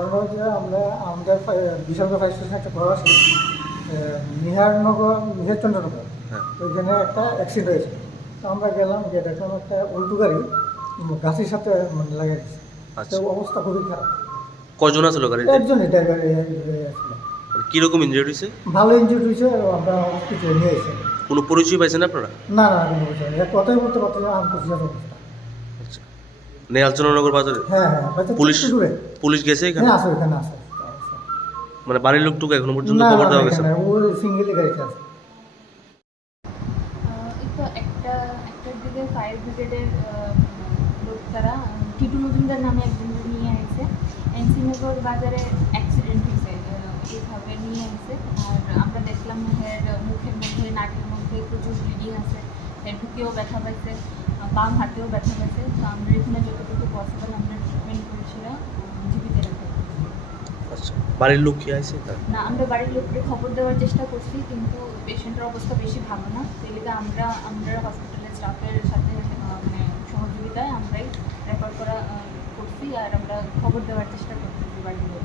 ঘটনা হচ্ছে আমাদের বিশালগড় ফায়ার স্টেশনে একটা ঘর আছে, নিহারচন্দ্রনগর। হ্যাঁ। ওইখানে একটা অ্যাক্সিডেন্ট হয়েছে। তো আমরা গেলাম, গিয়ে দেখলাম একটা উল্টো গাড়ি গাছের সাথে মানে লাগিয়ে দিচ্ছে। তো আচ্ছা, অবস্থা খুবই খারাপ। কজন আসলো গাড়িতে? একজনই ড্রাইভার ছিল। মানে কিরকম ইনজুরি হয়েছে? ভালো ইনজুরি হয়েছে, আমরা হসপিটালে নিয়ে এসেছি। কোনো পরিচয় পাইছেন আপনারা? না না, কোনো বিষয় নেই, এক কথাই বলতে পারছি না, আনকনসিয়াস অবস্থা। আচ্ছা, নেহালচন্দ্রনগর বাজারে হ্যাঁ হ্যাঁ, বাচ্চা পুলিশ একটু দূরে। পুলিশ গেছে এখানে? হ্যাঁ, আসো, এখানে আসো। মানে বাড়ির লোকটুকু এখনো পর্যন্ত না খবর না, দেওয়া গেছে এখানে না? ও সিঙ্গেলি গাড়িতে আছে। এই তো একটার দিকে ফায়ার ব্রিগেডের লোক তারা টিটু মজুমদার নামে একজনকে নিয়ে আসছে। এনসিনগর বাজারে অ্যাক্সিডেন্ট হয়েছে, এইভাবে নিয়ে আসছে। আর আমরা দেখলাম মুখের মধ্যে নাকের মধ্যে প্রচুর ব্লিডিং আছে, ঢুকেও ব্যথা পাইছে, বাম হাতেও ব্যথা পাইছে। তো আমরা এখানে যতটুকু পসিবল আমরা ট্রিটমেন্ট করেছিলাম, জীবিত রাখতে। আচ্ছা, বাড়ির লোক কি আছে তার? না, আমরা বাড়ির লোককে খবর দেওয়ার চেষ্টা করছি, কিন্তু পেশেন্টের অবস্থা বেশি ভালো না। সেই লিগে আমরা হসপিটালের স্টাফের সাথে মানে সহযোগিতায় আমরাই রেফার করছি, আর আমরা খবর দেওয়ার চেষ্টা করতেছি বাড়ির লোক।